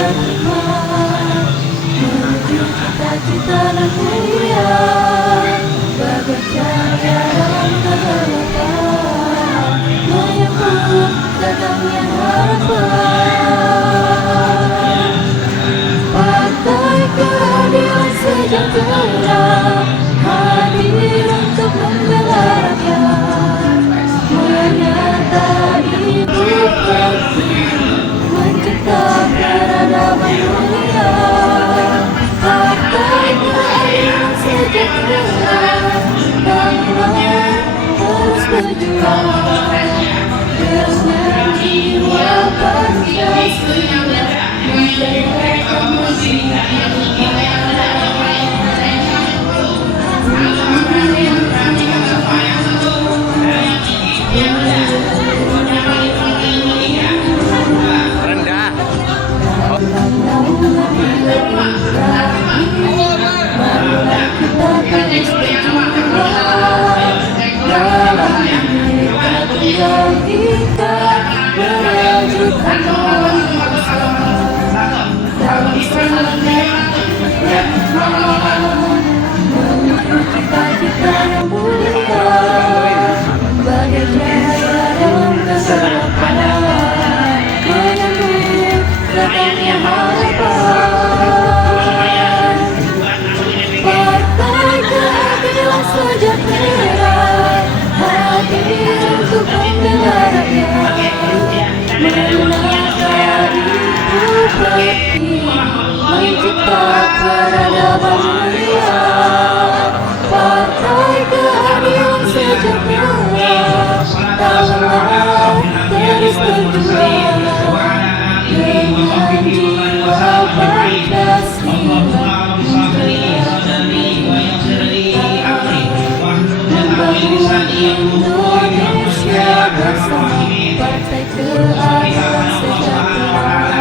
beriman menuju cita-cita dan mulia, bagai cahaya dalam kegelapan, menyambut datangnya harapan. Partai Keadilan Sejahtera hadir untuk membela rakyat, menyertai bukti mencipta peradaban mulia. Partai Keadilan Sejahtera bangga terus berjuang dengan jiwa Pancasila menjayakan mulia. Cita-cita yang mulia, bagai cahaya dalam kegelapan, menyambut datangnya harapan. Partai Keadilan Sejahtera hadir untuk membela rakyat, menunaikan bukti mencipta peradaban mulia. Partai Keadilan Sejahtera dalam terus berjuang dengan jiwa Pancasila membangun Indonesia bersama. Partai Keadilan Sejahtera.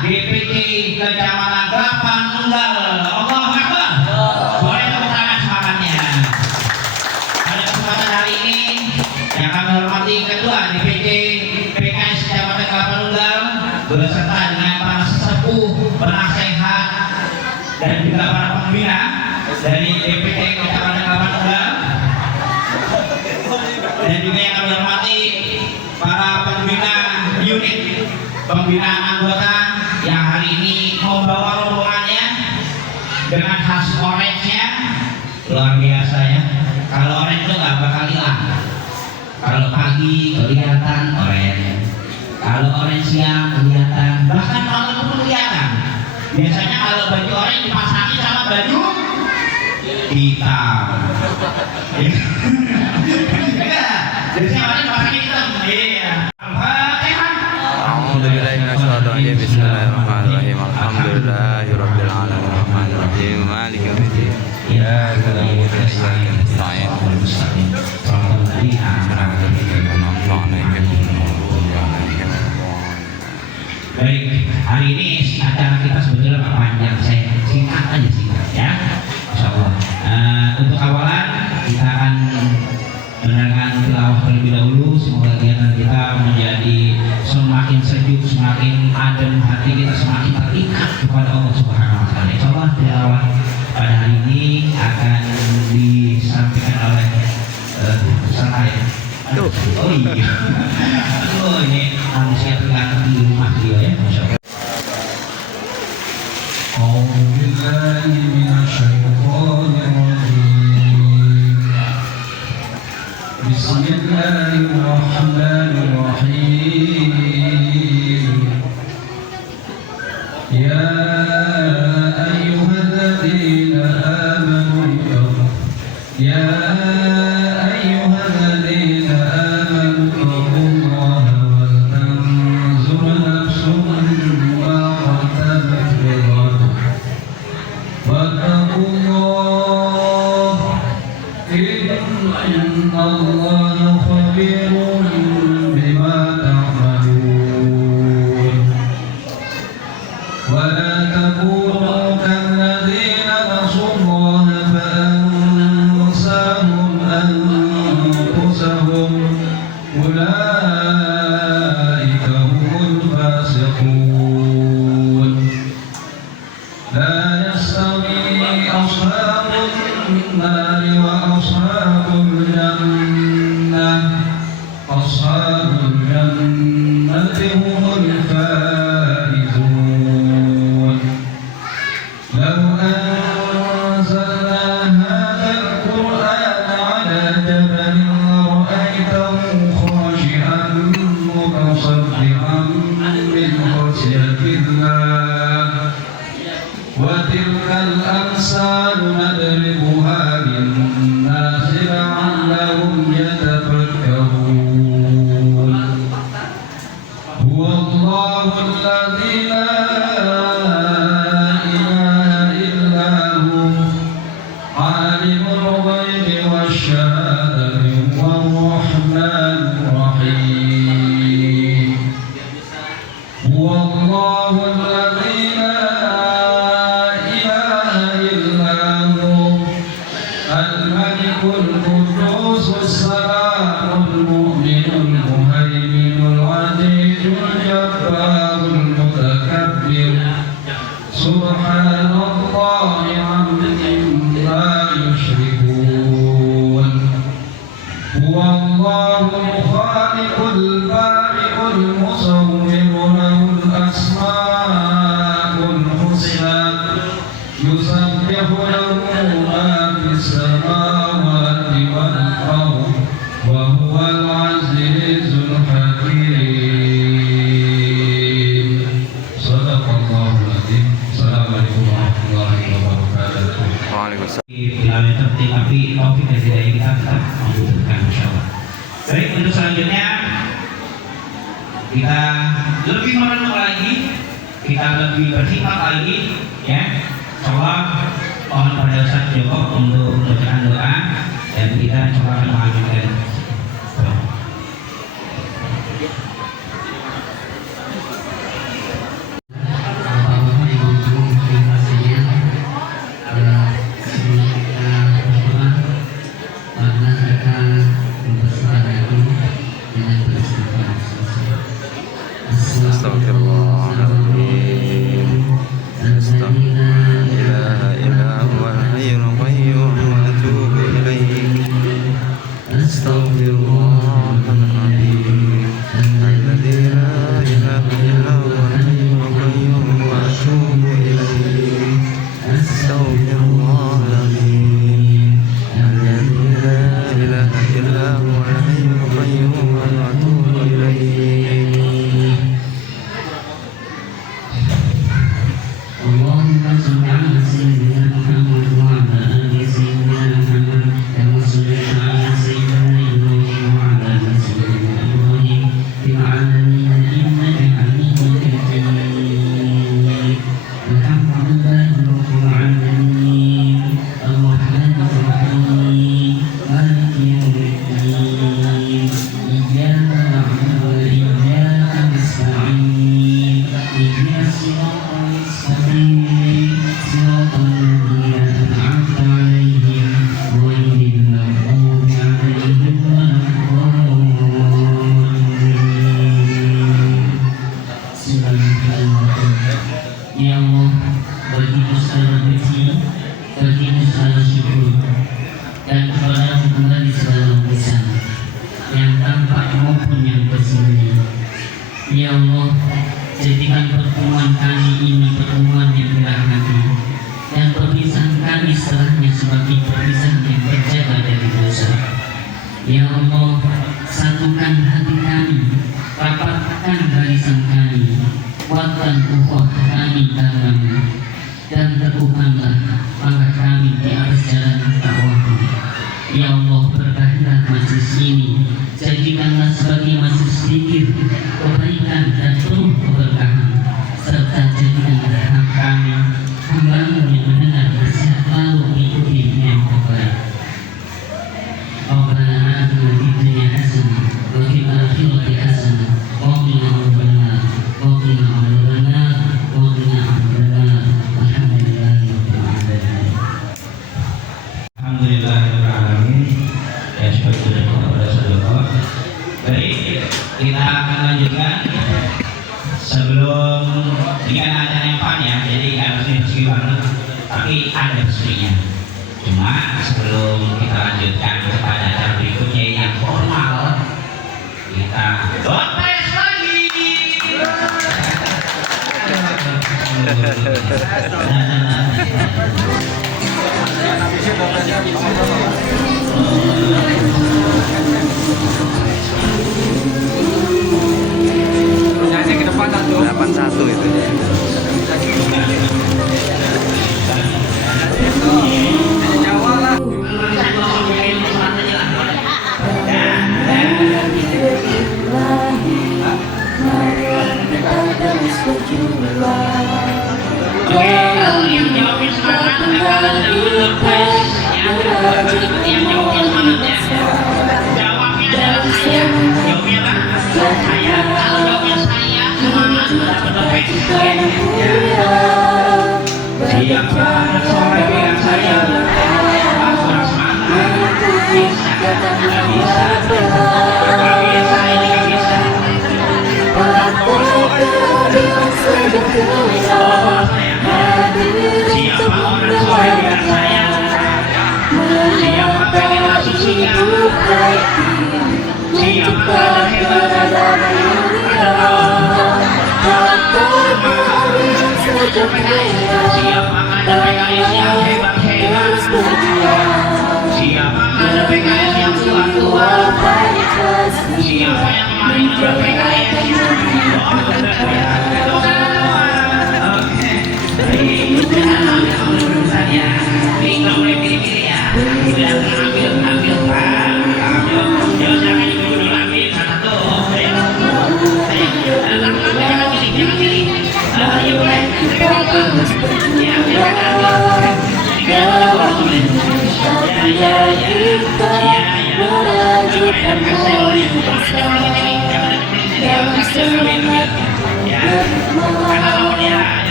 DPC Kecamatan Kelapa Nunggal. Allahu Akbar. Boleh tepuk tangan semangatnya. Pada kesempatan hari ini yang kami hormati Ketua DPC PKS Kecamatan Kelapa Nunggal beserta dengan para sesepuh, penasehat dan juga para pembina dari DPC Kecamatan Kelapa Nunggal, dan juga yang kami hormati para pembina unit pembinaan anggota yang hari ini membawa rombongannya dengan khas orange-nya luar biasa ya. Kalau orange itu nggak bakal hilang. Kalau pagi kelihatan orange, kalau orange siang kelihatan, bahkan malam pun kelihatan. Biasanya kalau baju orange dipasangin sama baju hitam. Biasanya orange dipasangin hitam. Iya. Bismillahirrahmanirrahim. Alhamdulillahirabbil alamin. Arrahmanirrahim. Maliki yaumiddin. Iyyaka na'budu wa iyyaka nasta'in. Baik, hari ini acara kita sebetulnya nggak panjang, saya singkat aja ya. Insyaallah. Untuk awalan kita akan mendengarkan tilawah terlebih dahulu. Semoga kegiatan kita menjadi semakin sejuk, semakin adem, hati kita semakin terikat kepada Allah Subhanahu wa taala. Insyaallah tilawah pada hari ini akan disampaikan oleh saya. Oh iya. Oh ini manusia terganteng di rumah dia ya. Masyaallah. Bismillahirrahmanirrahim. Ya ayyuhalladzina amanu ya ayyuhalladzina amanu taqullaha wal tanzur nafsum ma qaddamat lighad wattaqullaha الله خبير بما تعملون ولا تكونوا كالذين نسوا الله فأنساهم أنفسهم أولئك هم الفاسقون لا يستوي أصحاب النار وأصحاب الجنة أصحاب الجنة هم الفائزون لو أنزلنا هذا القرآن على جبل لرأيته خاشعا متصدعا من خشية الله وتلك الأمثال نضربها للناس لعلهم يتفكرون هو الله الذي لا إله إلا هو عالم الغيب والشهادة هو الرحمن الرحيم هو الله الذي لا إله إلا هو الملك القدوس السلام المؤمن المهيمن العزيز الجبار المتكبر سبحان الله عما يشركون هو الله الخالق البارئ المصور له الأسماء الحسنى يسبح له ما في السماوات والأرض وهو العزيز الحكيم صدق الله العظيم السلام عليكم ورحمة الله وبركاته. Waalaikumsalam. Bila yang penting tapi taufik dan hidayah kita tetap membutuhkan insyaallah. Baik, untuk selanjutnya kita lebih merenung lagi, kita lebih berhikmat lagi, ya. Insyaallah mohon pada Ustaz Joko untuk bacaan doa dan kita coba akan mengaminkan. Astagfirullahaladzim. Astagfirullahaladzim. Alladzi la ilaha illa huwal hayyul qayyum wa atubu ilaihi. Astagfirullahaladzim. Alladzi la ilaha illa huwal hayyul qayyum wa atubu ilaihi. اللهم صل على سيدنا محمد وعلى آل سيدنا محمد كما صليت على سيدنا إبراهيم وعلى آل سيدنا إبراهيم في العالمين إنك حميد مجيد الحمد لله رب العالمين الرحمن الرحيم مالك يوم الدين إياك نعبد وإياك نستعين اهدنا الصراط المستقيم صراط الذين أنعمت عليهم غير المغضوب عليهم ولا الضالين. Bismillahirrahmanirrahim. Ya Allah, bagimu segala puji, bagimu segala syukur, dan kepadamu kembali segala pujian yang tampak maupun yang tersembunyi. Ya Allah, jadikan pertemuan kali ini pertemuan yang dirahmati dan perpisahan kami setelahnya sebagai perpisahan yang terjaga dari dosa. Ya Allah, satukan hati kami, rapatkan barisan kami, kuatkan ukhuwah kami dalam dan teguhkanlah langkah kami di atas jalan dakwah-Mu. Ya Allah, berkahilah majelis ini, jadikanlah sebagai majelis zikir, kebaikan dan penuh keberkahan, serta jadikanlah kami hamba-Mu yang mendengar nasihat lalu mengikuti yang terbaik. Rabbana atina kita akan lanjutkan sebelum ini kan acara yang fun ya, jadi harus resmi banget, tapi ada resminya. Cuma sebelum kita lanjutkan kepada acara berikutnya yang formal, kita tes lagi. Nyanyi ke depan 81 itu. Jawa lah. Oke, kalau yang jawabnya semangat, bakalan dapat prize. Yang jawabnya semangat ya. Jawabnya adalah saya. Jawabnya apa? Saya. Kalau jawabnya saya semangat, dapat prize. Siapa sore bilang saya? Kurang semangat. Bisa, nggak bisa. Nggak bisa, ini nggak bisa. Siapa orang sore bilang saya? Siapa pengen masuk surga? Siapa ada hebat? Siapa ada PKS yang hebat-hebat? Siapa ada PKS yang kuat-kuat? Siapa yang kemarin ada PKS?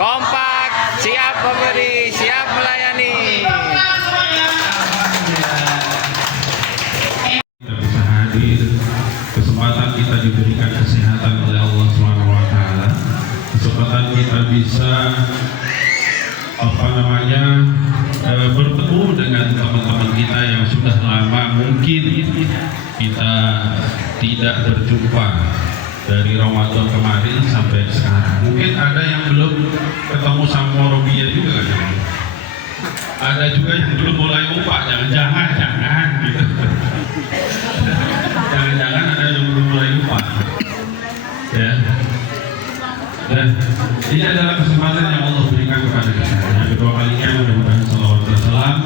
Kompak, siap memberi, siap melayani. Kita bisa hadir, kesempatan kita diberikan kesehatan oleh Allah SWT, kesempatan kita bisa bertemu dengan teman-teman kita yang sudah lama mungkin kita tidak berjumpa dari Ramadan kemarin sampai sekarang. Mungkin ada yang belum ketemu sama Robiah juga kan? Ada juga yang belum mulai upah, jangan gitu. Jangan ada yang belum mulai upah. Ya. Dan ini adalah kesempatan yang Allah berikan kepada kita. Yang kedua kalinya mudah-mudahan salawat dan salam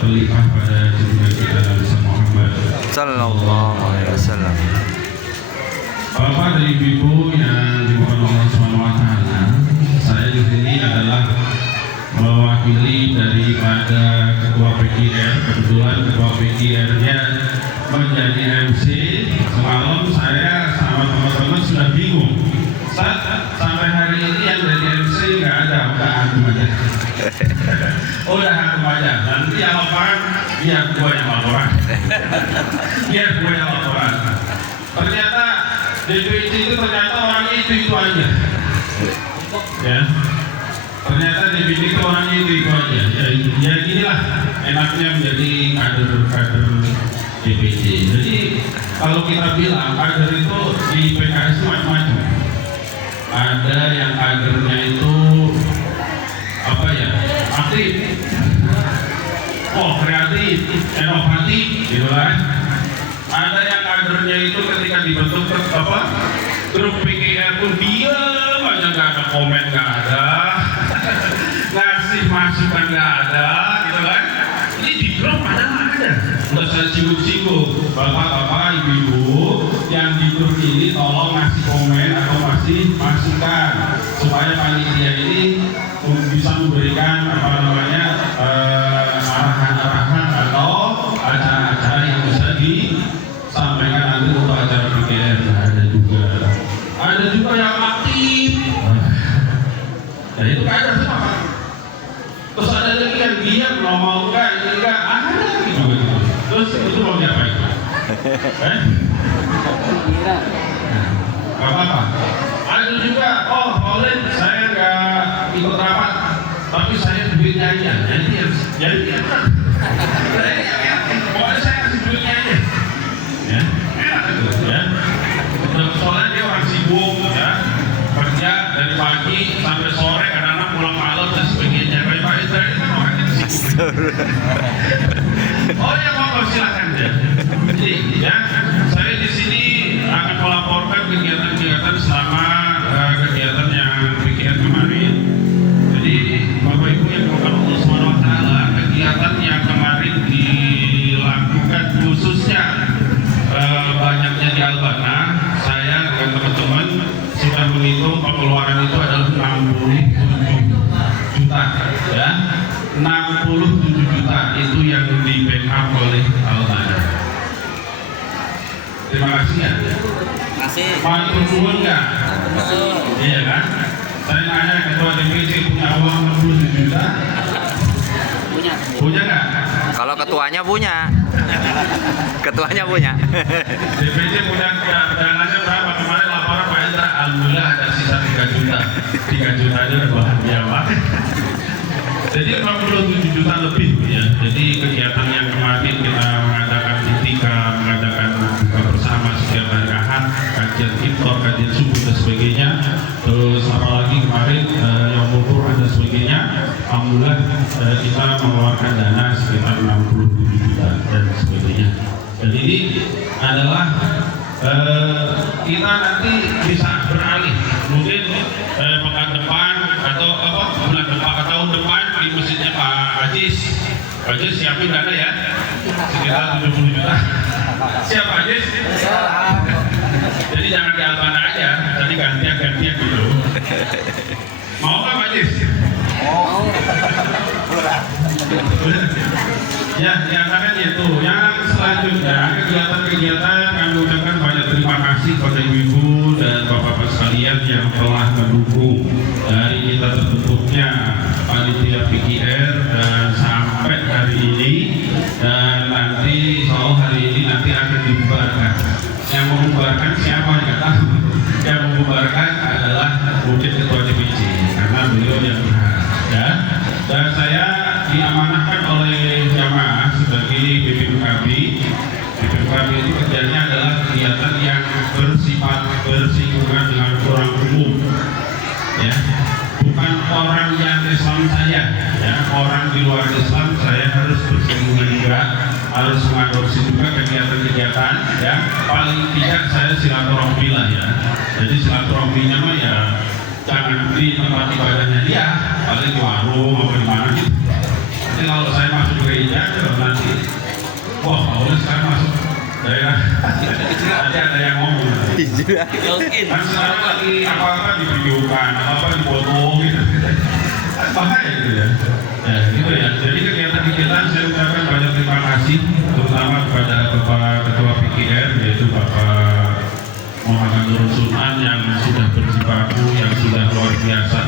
berlimpah pada junjungan kita Nabi Muhammad Sallallahu alaihi wasallam. Bapak dan Ibu yang dimuliakan Allah Subhanahu wa taala, saya di sini adalah mewakili daripada Ketua PGR. Kebetulan Ketua PGR-nya menjadi MC. Semalam saya sama teman-teman sudah bingung. Sampai hari ini yang dari MC nggak ada, udah antum aja. Udah antum aja. Nanti yang laporan, biar gua yang laporan. Biar gua yang laporan. Ternyata DPC itu ternyata orangnya itu aja. Ya. Ternyata DPC itu orangnya itu aja. Ya inilah enaknya menjadi kader DPC. Jadi kalau kita bilang kader itu di PKS macam-macam. Ada yang kadernya itu apa ya, aktif, kreatif, inovatif, gitu kan. Ada yang kadernya itu ketika dibentuk grup PGR pun diam aja, nggak ada komen, nggak ada ngasih masukan, nggak ada, gitu kan. Ini di grup ada. Udah saya singgung-singgung, bapak-bapak, ibu-ibu yang di grup ini tolong ngasih komen atau ngasih masukan supaya panitia ini bisa memberikan arahan-arahan atau acara-acara yang bisa disampaikan nanti untuk acara PGR. Ada juga yang aktif. Nah itu ada semua. Terus ada lagi yang diam, mau enggak, ini enggak, ada gitu. Terus itu mau diapain? Gak apa-apa. Ada juga, boleh saya nggak ikut rapat, tapi saya duitnya aja. Jadi boleh saya kasih duitnya aja. Ya, enak itu ya. Soalnya dia orang sibuk ya, kerja dari pagi sampai sore, kadang-kadang pulang malam dan sebagainya. Baik Pak Israel itu kan orangnya sibuk. Oh ya, mau silakan ya. Jadi ya, saya di sini akan melaporkan kegiatan-kegiatan selama kegiatan yang PGR kemarin. Jadi Bapak Ibu yang dimuliakan Allah Subhanahu wa taala, kegiatan yang kemarin dilakukan khususnya banyaknya di Albana, saya dengan teman-teman sudah menghitung pengeluaran itu adalah 67 juta ya. 67 juta itu yang di backup oleh Albana. Terima kasih ya. Matur nuwun enggak? Iya kan? Saya nanya ketua DPC punya uang 67 juta? Punya enggak? Kalau ketuanya punya. Ketuanya punya. DPC punya dananya berapa? Kemarin laporan Pak Indra, alhamdulillah ada sisa 3 juta. 3 juta aja udah bahagia Pak. Jadi 67 juta lebih ya. Jadi kegiatan yang kemarin kita mengadakan itikaf, mengadakan buka bersama setiap hari Ahad, kajian iftar, kajian subuh dan sebagainya. Terus apalagi kemarin yang Quran dan sebagainya. Alhamdulillah kita mengeluarkan dana sekitar 67 juta dan sebagainya. Dan ini adalah kita nanti bisa beralih mungkin pekan depan atau bulan depan atau tahun depan di masjidnya Pak Ajis. Pak Ajis siapin dana ya sekitar 70 juta. Siap Pak Ajis? Jadi jangan di Albana aja, jadi gantian gitu. Mau nggak Pak Ajis? Mau. Ya, diantaranya itu. Yang selanjutnya kegiatan-kegiatan kami ucapkan banyak terima kasih kepada ibu dan bapak-bapak sekalian yang telah mendukung dari kita terbentuknya panitia PGR dan sampai hari ini, dan nanti soal hari ini nanti akan dibubarkan. Yang membubarkan siapa nggak tahu. Yang membubarkan adalah mungkin ketua DPC karena beliau yang berhak ya. Dan saya diamanahkan oleh jamaah sebagai BPUKB. BPUKB itu kerjanya adalah kegiatan yang bersifat bersinggungan dengan orang umum ya, bukan orang yang Islam saja ya, orang di luar Islam saya harus bersinggungan juga, harus mengadopsi juga kegiatan-kegiatan ya. Paling tidak saya silaturahmi lah ya. Jadi silaturahminya mah ya jangan di tempat ibadahnya dia, paling di warung apa di mana gitu. Nanti kalau saya masuk gereja nanti, wah kalau sekarang masuk daerah nanti ada yang ngomong. Kan sekarang lagi apa-apa divideokan, apa dipoto gitu. Bahaya gitu ya. Ya gitu ya. Jadi kegiatan-kegiatan saya ucapkan banyak terima kasih, terutama kepada Bapak Ketua PKR yaitu Bapak Muhammad Nurul Sultan yang sudah berjibaku, yang sudah luar biasa,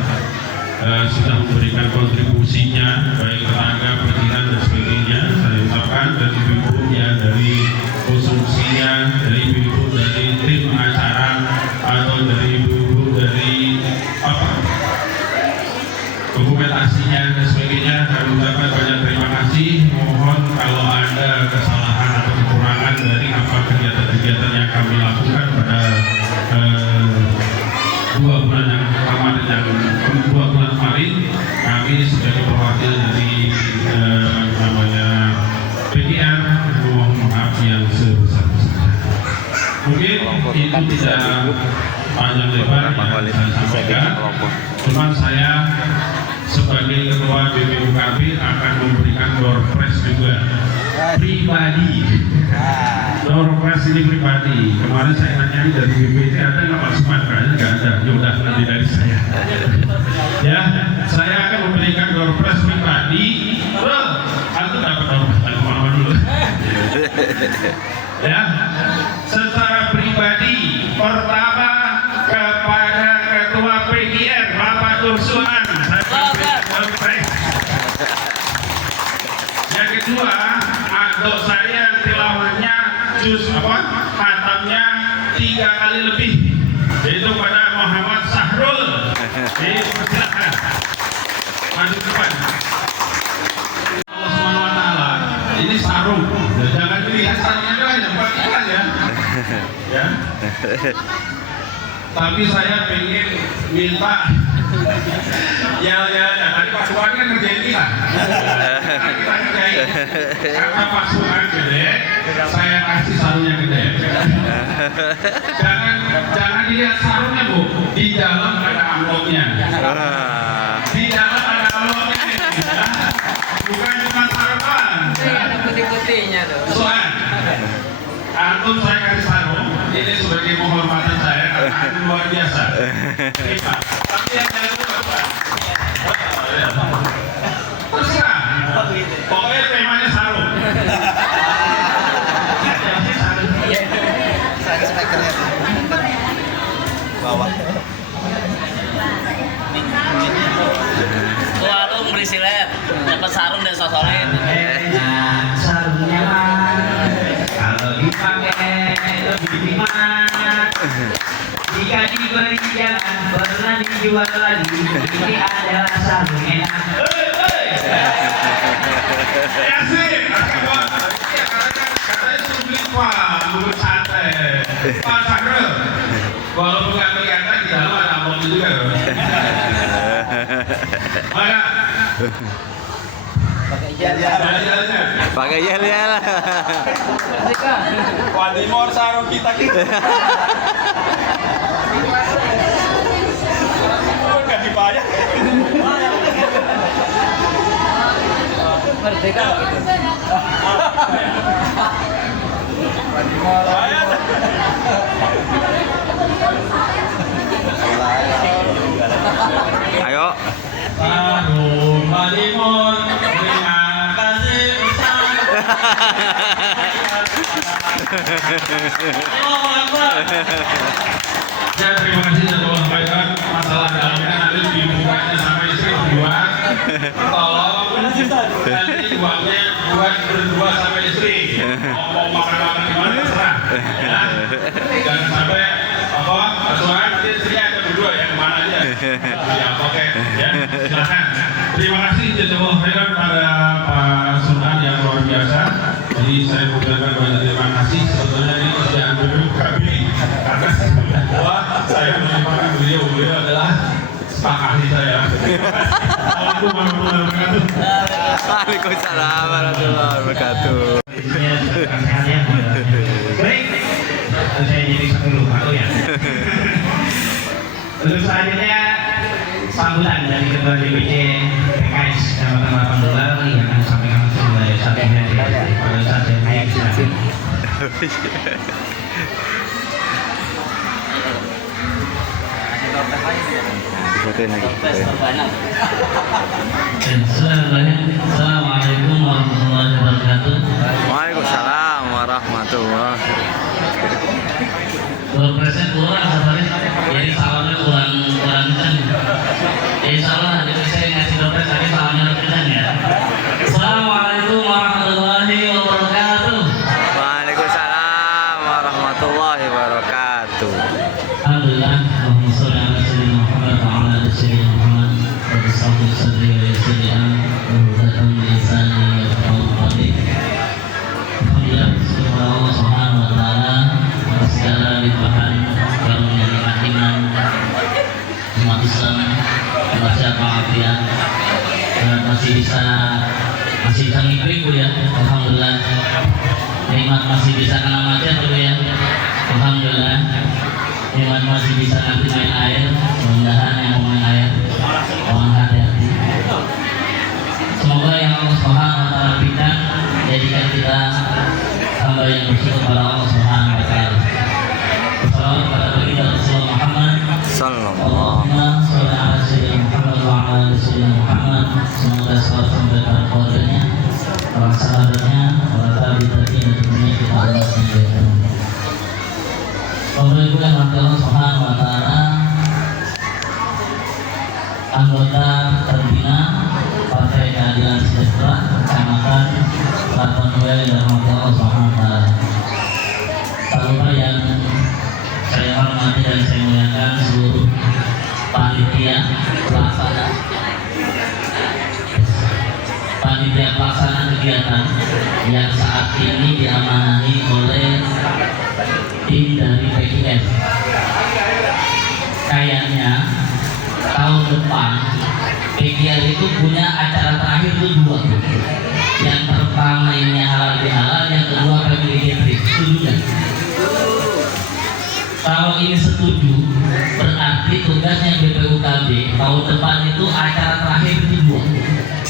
sudah memberikan kontribusinya baik tenaga, perizinan dan sebagainya. Saya ucapkan dan ibu-ibu ya dari konsumsinya, dari ibu-ibu dari tim pengacara atau dari ibu-ibu dari apa dokumentasinya dan sebagainya. Kami ucapkan banyak terima kasih. Mohon kalau ada kesalahan atau kekurangan dari apa kegiatan-kegiatan yang kami lakukan pada 2 bulan yang kemarin, kami sebagai perwakilan dari namanya PKR mohon maaf yang sebesar-besarnya. Mungkin itu tidak panjang lebar yang saya sampaikan, cuman saya sebagai ketua BPUKB akan memberikan door prize juga pribadi. Door prize ini pribadi. Kemarin saya nanya dari BPT ada nggak Pak Sumat? Kayaknya nggak ada. Ya udah nanti dari saya. Ya, saya akan memberikan door prize pribadi. Aku dapat door prize kemana dulu. Ya, secara pribadi pertama kepada Ketua PGR Bapak Ursuan. Yang kedua, adik saya tilawahnya juz hatamnya 3 kali lebih, yaitu pada Muhammad Sahrul. Silakan maju depan. Allah Subhanahu Wa Taala ini sarung, jangan dilihat sarungnya doang, yang pakai ya. Ya. Tapi saya pengen minta ya tadi Pak Suwan kan ngerjain kita. Kita ngerjain karena Pak Suwan gede, saya kasih sarungnya gede. Jangan dilihat sarungnya Bu, di dalam ada amplopnya. Di dalam ada amplopnya nih, ya. Bukan cuma sarungan. Ada putih-putihnya tuh. Suwan, antum saya kasih sarung ini sebagai penghormatan saya karena antum luar biasa. Tapi yang saya lakukan terserah, pokoknya temanya sarung. Warung beli silet, dapat sarung dan sosorin. Sarungnya mah kalau dipakai lebih nikmat. Jika diberi jangan pernah dijual lagi. Ini adalah sarung enak. Asik, katanya suruh beli bubur sate. Pak Sahrul, walaupun nggak kelihatan di dalam ada amplop juga. Mana? Pakai yel-yel. Wadimor sarung kita. Nggak dibayar. Merdeka gitu. Ayo. Sarung Wadimor, terima kasih Ya, terima kasih sudah menyampaikan masalah dalamnya nanti dibukanya sama istri berdua. Tolong nanti uangnya buat berdua sama istri. Mau makan gimana terserah. Ya. Jangan sampai asuhan nanti istrinya ada berdua ya kemana aja. Ya oke ya silakan. Terima kasih jazakallahu khairan pada Pak Sultan yang luar biasa. Jadi saya mengucapkan banyak terima kasih. Sebetulnya ini kerjaan BPUKB karena saya menyempatkan beliau adalah staf ahli saya. Assalamualaikum warahmatullahi wabarakatuh. Waalaikumsalam warahmatullahi wabarakatuh. Baik, saya jadi satu lupa ya. Untuk selanjutnya sambutan dari Ketua DPC PKS Kecamatan Lapang Dolar yang akan disampaikan langsung oleh Satya Pada saat saya Fotoin lagi. Assalamualaikum warahmatullahi wabarakatuh. Waalaikumsalam warahmatullahi Berpresen kurang sabarin. Jadi salamnya kurang kan. Insya Allah nanti saya ngasih dompet tapi salamnya kencang ya. Assalamualaikum warahmatullahi wabarakatuh. Waalaikumsalam warahmatullahi wabarakatuh. Alhamdulillah. Allahumma sholli ala sayyidina Muhammad wa ala ali sayyidina Muhammad. Wa bisawti sadri wa yassiri amri wa hudatan li lisani yafqahu qawli. Alhamdulillah, syukur Allah Subhanahu wa taala atas segala limpahan karunia nikmat iman, umat Islam, sehat walafiat, dan masih bisa ngikut ya. Alhamdulillah. Nikmat masih bisa kena macet dulu ya. Alhamdulillah. Nikmat masih bisa nanti main air. Mudah-mudahan yang mau main air mohon hati-hati. Semoga yang Allah Subhanahu wa taala berikan jadikan kita hamba yang bersyukur pada Allah Subhanahu wa taala. Salawat pada baginda Rasulullah Muhammad Sallallahu. Allahumma sholli ala sayyidina Muhammad wa ala ali sayyidina Muhammad. Semoga salawat sampai pada keluarganya, para sahabatnya, para tabi'in dan tentunya kita Allah sendiri. Bapak Ibu yang dirahmati Allah Subhanahu wa taala, anggota terbina Partai Keadilan Sejahtera Kecamatan Keraton Duel yang dirahmati Allah Subhanahu wa taala. Tak lupa yang saya hormati dan saya muliakan seluruh panitia pelaksana kegiatan yang saat ini diamanani oleh tim dari PKF. Kayaknya tahun depan PKF itu punya acara terakhir itu 2. Yang pertama ini halal bihalal, yang kedua family gathering. Setuju nggak? Kalau ini setuju, berarti tugasnya BPUKB tahun depan itu acara terakhir itu 2.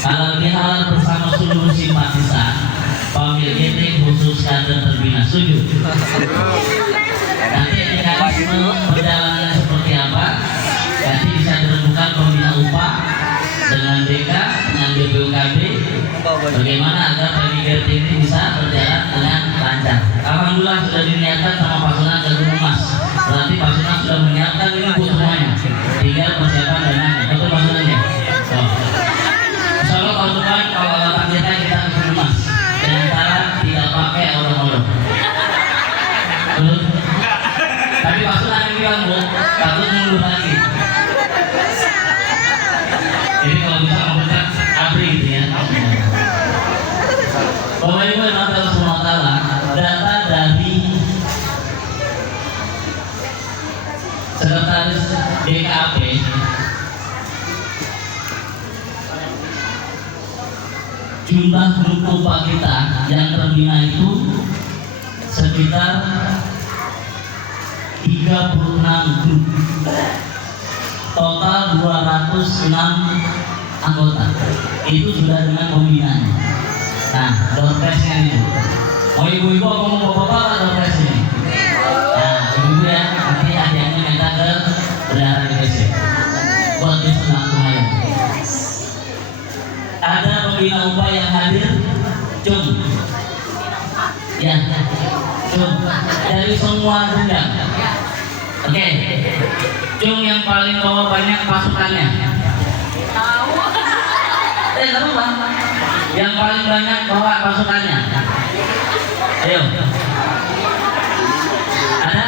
Halal bihalal bersama seluruh simpatisan, family gathering khusus kader terbina. Setuju? Nanti mekanisme perjalanannya seperti apa? Nanti bisa ditentukan pembina upah dengan BK, dengan BPUKB. Bagaimana agar family gathering ini bisa berjalan dengan lancar? Alhamdulillah sudah diniatkan sama Pak Sunan dan Gunung Mas. Berarti Pak Sunan sudah menyiapkan ini buat semuanya. Tinggal persiapan dananya. Betul Pak Sunan ya? Insya Allah tahun depan kalau Allah takdirkan kita ke Gunung Mas. Dengan cara tidak pakai olok-olok. Betul? Tapi Pak Sunan yang bilang Bu, takut mundur lagi. Jadi kalau bisa membentak abri gitu ya. Bapak Ibu yang Allah SWT, data dari Sekretaris DKP jumlah grup upah kita yang terbina itu sekitar 36 grup, total 206 anggota. Itu sudah dengan pembinaannya. Nah, doorpresnya itu. Mau ibu-ibu apa mau bapak-bapak doorpresnya? Nah, ibu ya, nanti adiknya minta ke bendahara DPC buat disenang lumayan. Ada pembina upah yang hadir, cum. Ya, cum. Dari semua jenjang. Oke, cum yang paling bawa banyak pasukannya. Tahu apa? Yang paling banyak bawa pasukannya. Ayo. Ada?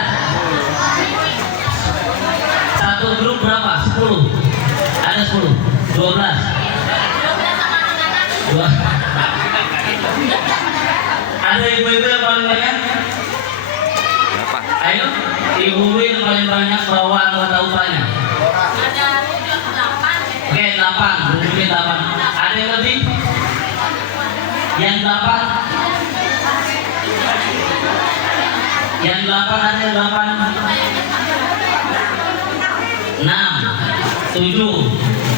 Satu grup berapa? 10. Ada 10. 12. 2. Ada ibu-ibu yang paling banyak? Berapa? Ayo, ibu-ibu yang paling banyak bawa anggota upahnya. Oke, 8. Berarti 8. Ada yang lebih? Yang 8? Yang 8 ada 8. 6, 7,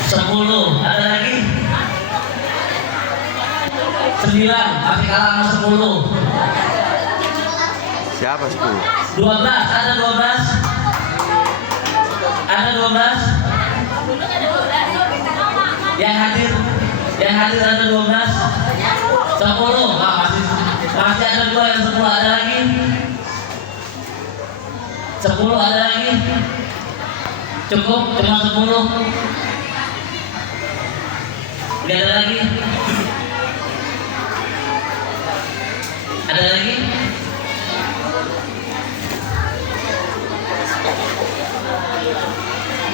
10. Ada lagi? 9. Masih kalah sama 10. Siapa 10? 12, ada 12. Ada 12. Yang hadir ada 12. 10. Nah, masih ada 2 yang 10 ada lagi. 10 ada lagi. Cukup cuma 10. Tidak ada lagi. Ada lagi?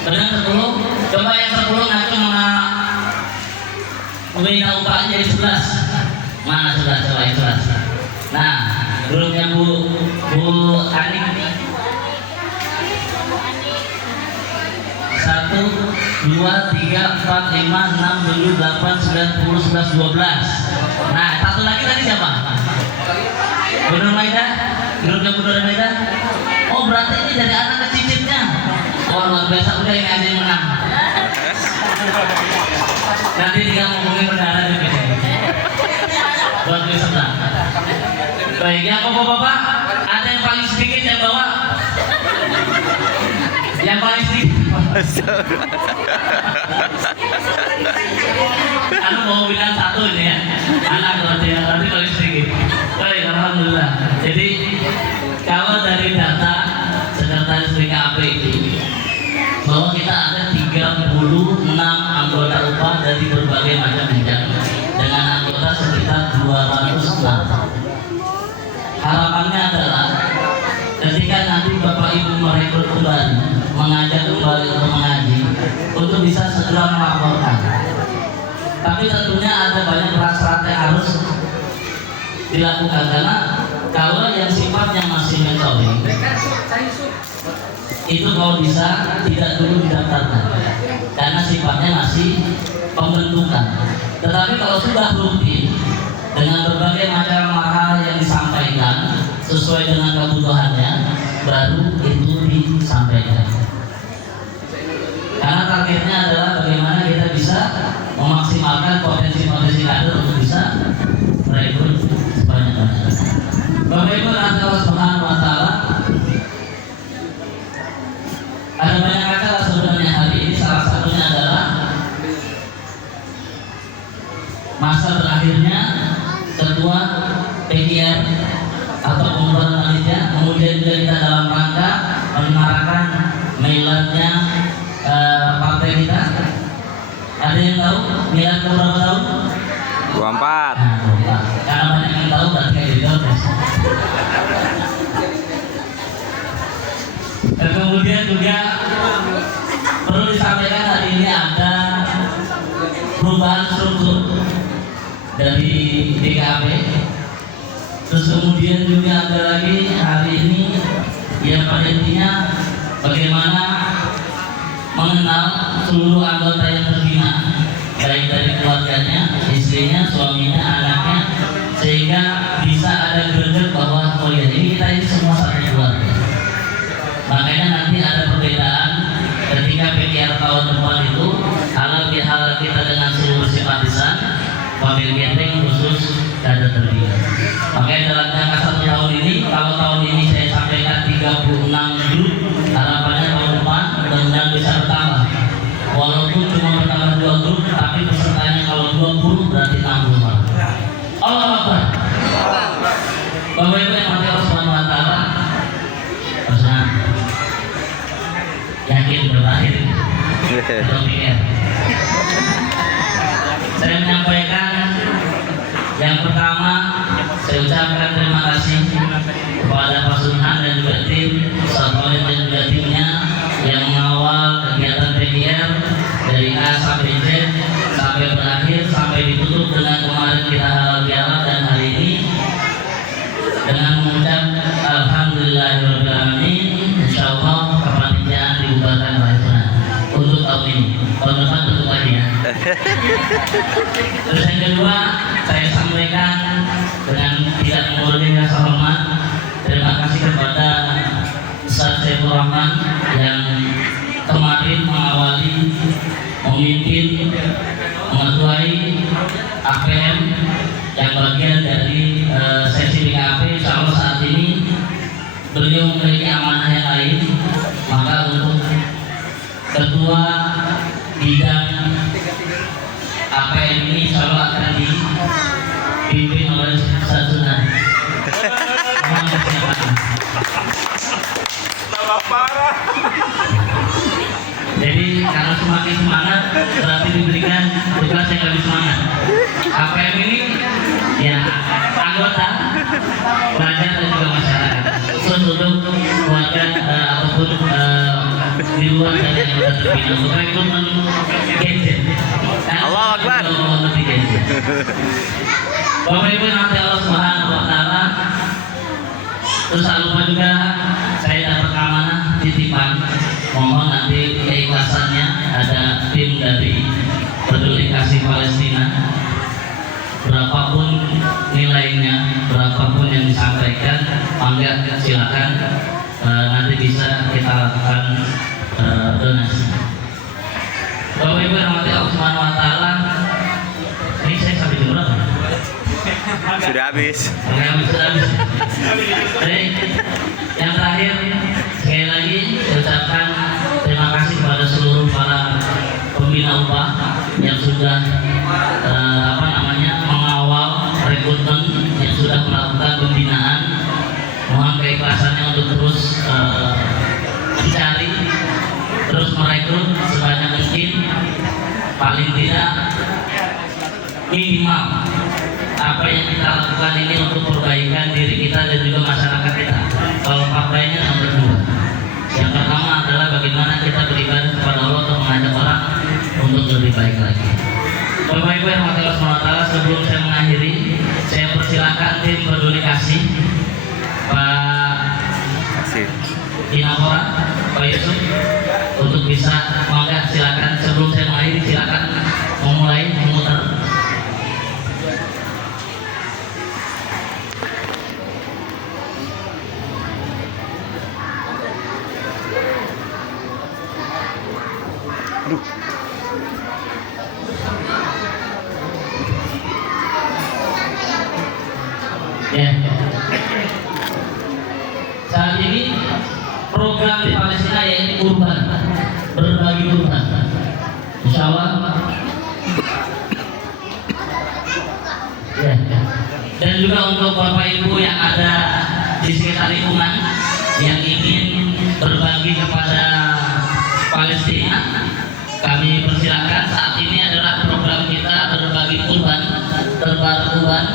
Benar 10. Coba yang 10 ngaku sama membina upah jadi 11. Mana 11? Coba yang 11. Nah, grupnya Bu Ani. 1, 2, 3, 4, 5, 6, 7, 8, 9, 10, 11, 12. Nah, satu lagi tadi siapa? Bu Nur Maida? Grupnya Bu Nur Maida? Oh, berarti ini dari anak kecicitnya. Oh, luar biasa, udah ini aja yang menang. Nanti dia ngomongin bendara di sini. Buat besok lah. Baik, ya bapak-bapak, ada yang paling sedikit yang bawa? Yang paling sedikit. Anu mau bilang 1 ini ya. Anak nanti paling sedikit. Baik, alhamdulillah. Jadi kalau dari data Sekretaris BKAP itu bahwa kita ada 36 anggota upah dari berbagai macam bidang dengan anggota sekitar 206. Harapannya adalah ketika nanti Bapak Ibu merekrut kembali, mengajak kembali untuk mengaji, untuk bisa segera melaporkan. Tapi tentunya ada banyak syarat yang harus dilakukan, karena kalau yang sifatnya masih mentori itu kalau bisa tidak dulu didaftarkan karena sifatnya masih pembentukan. Tetapi kalau sudah rutin dengan berbagai macam hal yang disampaikan sesuai dengan kebutuhannya, baru itu disampaikan. Karena targetnya adalah bagaimana kita bisa memaksimalkan potensi-potensi kader untuk bisa merekrut sebanyak-banyaknya. Bapak Ibu Allah Subhanahu wa Ta'ala, ada banyak acara sebenarnya hari ini. Salah satunya adalah masa berakhirnya ketua PGR atau pengumpulan panitia. Kemudian juga kita dalam rangka menyemarakan miladnya partai kita. Ada yang tahu milad berapa tahun? 24. Nah, karena banyak yang tahu berarti kayak gitu. Dan kemudian juga perlu disampaikan hari ini ada perubahan struktur dari BKAP. Terus kemudian juga ada lagi hari ini yang pada intinya bagaimana mengenal seluruh anggota yang terbina, baik dari keluarganya, istrinya, suaminya, anaknya, sehingga bisa ada greget bahwa oh ya ini semua satu keluarga. Makanya nanti ada perbedaan ketika PKR tahun depan itu halal bihalal kita dengan seluruh simpatisan, pemilih genteng khusus kader terbina. Makanya dalam jangka 1 tahun ini, kalau tahun ini saya sampaikan 36 grup, harapannya tahun depan mudah-mudahan bisa bertambah. Walaupun cuma bertambah 2 grup, tapi pesertanya kalau 20 berarti 60 orang. Allah Akbar. Bapak Ibu yang mati Allah Subhanahu wa Ta'ala, pesan yakin berakhir. Saya menyampaikan yang pertama, saya ucapkan terima kasih kepada Pak Sunhan dan juga tim Satpol dan juga timnya yang mengawal kegiatan PGR dari A sampai Z sampai berakhir sampai ditutup dengan kemarin kita halal bihalal dan hari ini dengan mengucap alhamdulillahirabbil alamin. Insyaallah kepanitiaan dibubarkan oleh Tuhan untuk tahun ini. Tahun depan tutup lagi ya. Terus yang kedua, saya sampaikan dengan tidak mengurangi rasa hormat, terima kasih kepada Ustaz Saiful Rahman yang kemarin mengawali, memimpin, mengetuai APM yang bagian dari sesi BKAP. Insyaallah saat ini beliau memiliki amanah yang lain, maka untuk ketua bidang APM ini insya Allah akan dipimpin oleh Ustaz Sunan. Mohon persiapan. Jadi kalau semakin semangat berarti diberikan tugas yang lebih semangat. APM ini ya anggota, pelajar dan juga masyarakat. Khusus untuk keluarga ataupun di luar dari yang sudah terpilih untuk rekrutmen gadget. Allahu Akbar. Bapak Ibu nanti Allah Subhanahu Wa Taala. Terus tak lupa juga saya dapat amanah titipan. Mohon nanti keikhlasannya ada tim dari Peduli Kasih Palestina. Berapapun nilainya, berapapun yang disampaikan, mangga silakan nanti bisa kita lakukan donasi. Bapak Ibu yang rahmati Allah Subhanahu Wa Taala, ini saya sampai jam berapa? Sudah habis. Sudah habis. Jadi yang terakhir sekali lagi saya ucapkan terima kasih kepada seluruh para pembina upah yang sudah mengawal rekrutmen, yang sudah melakukan pembinaan. Mohon keikhlasannya untuk terus mencari, terus merekrut sebanyak mungkin, paling tidak minimal apa yang kita lakukan ini untuk perbaikan diri kita dan juga masyarakat kita. Kalau partainya nomor 2. Yang pertama adalah bagaimana kita beribadah kepada Allah untuk mengajak orang untuk lebih baik lagi. Bapak Ibu yang rahmati Allah SWT, sebelum saya mengakhiri, saya persilakan tim Peduli Kasih, Pak Inapora, Pak Yusuf, untuk bisa mangga silakan sebelum saya mengakhiri silakan memulai memutar. Ya. Saat ini program di Palestina yaitu kurban, berbagi kurban. Insya Allah. Ya. Dan juga untuk Bapak Ibu yang ada di sekitar lingkungan yang ingin berbagi kepada Palestina, kami persilakan. Saat ini adalah program kita berbagi kurban, terbar kurban.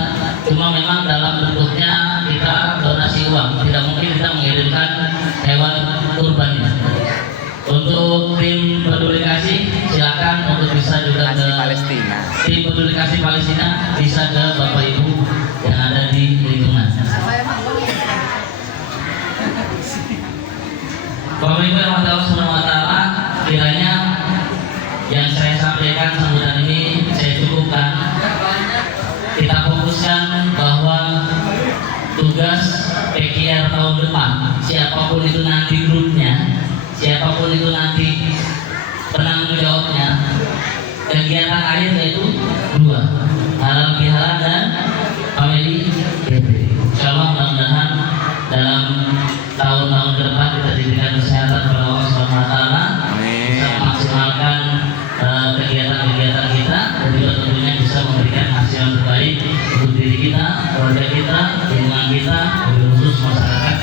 Cuma memang dalam bentuknya kita donasi uang, tidak mungkin kita mengirimkan hewan kurban. Untuk tim Peduli Kasih silakan untuk bisa juga ke Palestina. Tim Peduli Kasih Palestina bisa ke Bapak Ibu yang ada di lingkungan. Bapak Ibu yang Allah Subhanahu Wa Taala, kiranya yang saya sampaikan sambutan ini saya cukupkan. Kita fokuskan bahwa tugas PKR tahun depan, siapapun itu nanti grupnya, siapapun itu nanti penanggung jawabnya, kegiatan akhir yaitu 2, halal bihalal dan family gathering. Insyaallah mudah-mudahan dalam tahun-tahun ke depan kita diberikan kesehatan kepada Allah Subhanahu Wa Taala, bisa memaksimalkan kegiatan-kegiatan kita dan juga tentunya bisa memberikan hasil yang terbaik untuk diri kita, keluarga kita, lingkungan kita, lebih khusus masyarakat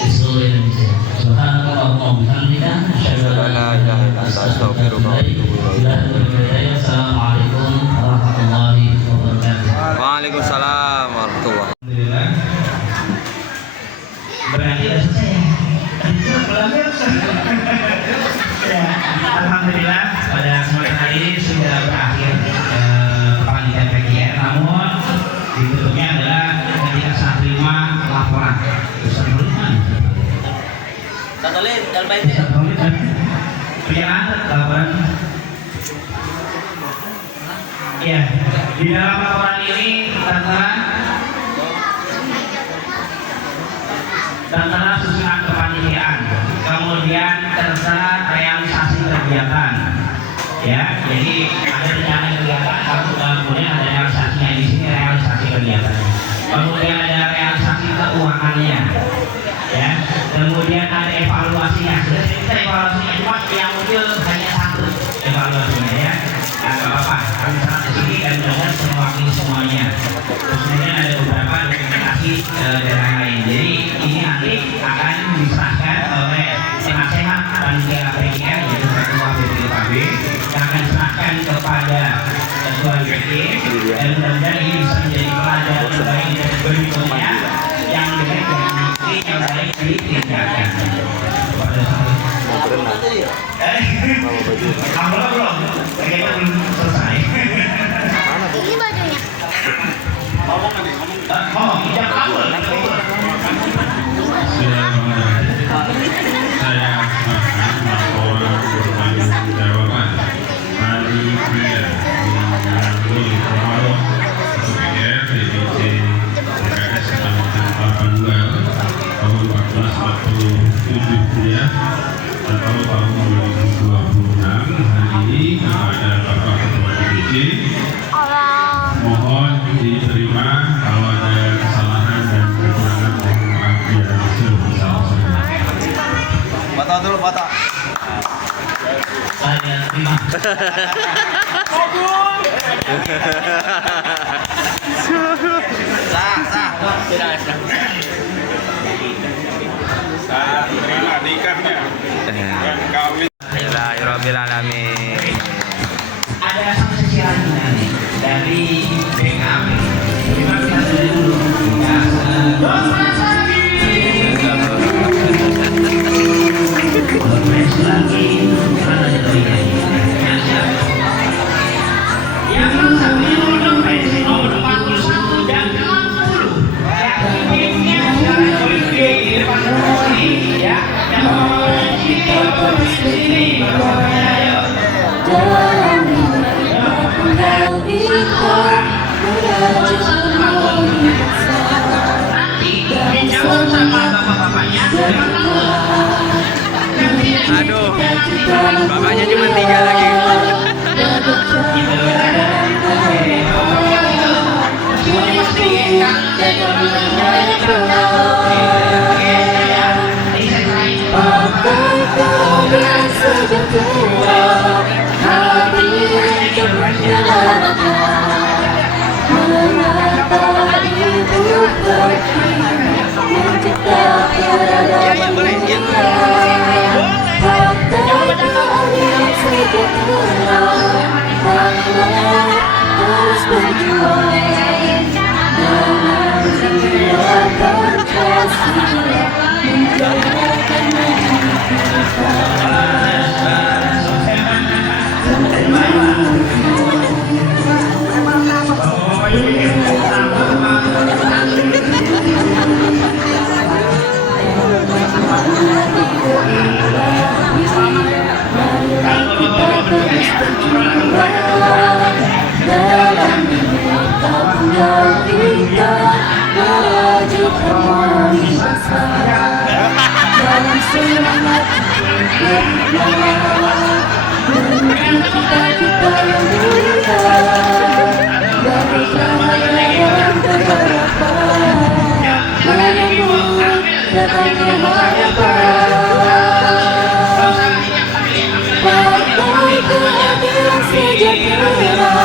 di seluruh Indonesia. Subhanallahumma wa bihamdika, asyhadu an la ilaha illa anta, astaghfiruka wa atubu ilaik. Assalamualaikum warahmatullahi wabarakatuh. Waalaikumsalam warahmatullahi. Alhamdulillah. Berarti ya, alhamdulillah pada kesempatan hari ini sudah berakhir panitia PKR, namun ditutupnya adalah ketika saya terima laporan. Ustaz Nurul mana? Totolin, dalam baiknya. Perjalanan laporan. Ya, di dalam laporan ini tertera susunan kepanitiaan, kemudian tertera realisasi kegiatan. Ya, jadi ada rencana kegiatan, kemudian ada realisasinya di sini, realisasi kegiatan. Kemudian ada realisasi keuangannya. Ya, ada evaluasinya. Sudah kita evaluasinya, cuma yang muncul hanya satu evaluasinya ya. Nah, nggak apa-apa. Kami sangat di sini dan mudah-mudahan mewakili semuanya. Terus kemudian ada beberapa dokumentasi dan lain-lain. Jadi ini nanti akan diserahkan oleh penasehat panitia PGR yaitu ketua BPKB yang akan diserahkan kepada ketua BPK dan mudah-mudahan ini bisa menjadi pelajaran yang baik dan berikutnya yang baik dan yang baik ditinggalkan. Kamu belum? Kayaknya belum selesai. Ini bajunya. Tidak kabur. Saya akan laporan bertanggung jawaban panitia di Romawi PGR DPC PKS Kecamatan Kelapa tahun 1447 ya atau tahun 2026 hari ini kepada Bapak Ketua DPC mohon diterima kalau ada kesalahan dan kekurangan mohon maaf yang sebesar-besarnya. Foto dulu, foto. Saya terima. Saya terima nikahnya dan kawin. Alhamdulillahirabbil alamin. Ada satu sesi lagi nanti dari BKB. Terima kasih dari dulu. Lagi mana yang nomor 41 dan 60 timnya sekarang di depan sini ya yang sini ayo Dalam tinggal ikhlas menuju kembali nanti dijawab sama bapak-bapaknya Aduh, bapaknya cuma 3 lagi. Terus berjuang dengan jiwa berkasih menjalankan mimpi dalam tinggal kita menuju kembali bersama dalam semangat menuju cita-cita yang mulia dari cahaya yang berharapan menyambut datangnya harapan. Partai keadilan sejahtera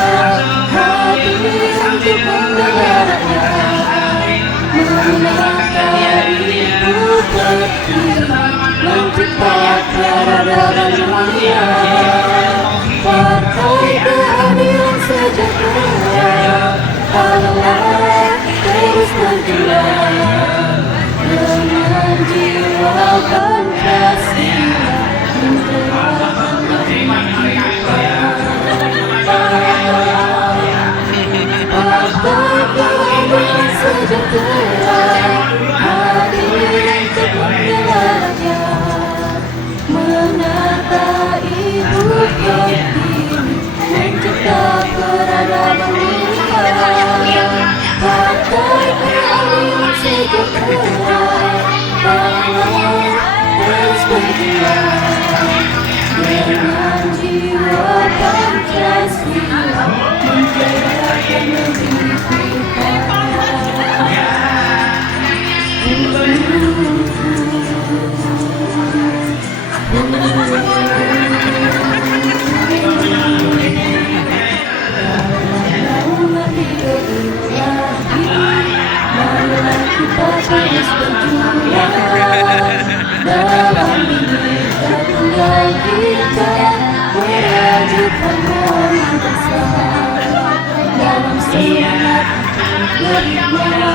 hadir untuk membela rakyat menata ibu pertiwi mencipta peradaban mulia. Partai keadilan sejahtera Allah terus berjuang dengan jiwa Pancasila sejahtera hadir untuk membela rakyat menata ibu pertiwi mencipta peradaban mulia. Partai keadilan sejahtera Allah terus berjuang dengan jiwa Pancasila menjadikan negeri kita. dalam Bhinneka Tunggal Ika, mewujudkan momen bersama dalam semangat berikutnya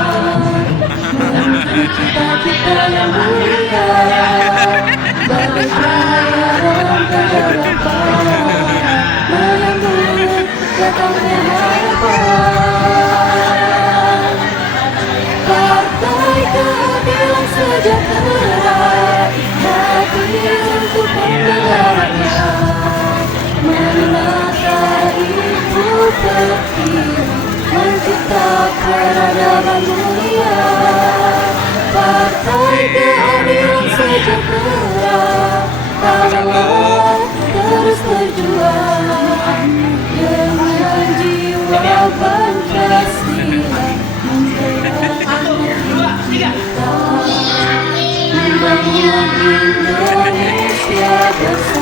menuju cita-cita yang mulia, bagai cahaya dalam kegelapan, menyambut datangnya harapan. Partai Keadilan Sejahtera hadir untuk membela rakyat, menata ibu pertiwi, mencipta peradaban mulia. Partai Keadilan Sejahtera, kawal terus berjuang dengan jiwa Pancasila, membela kita, membangun Indonesia bersama.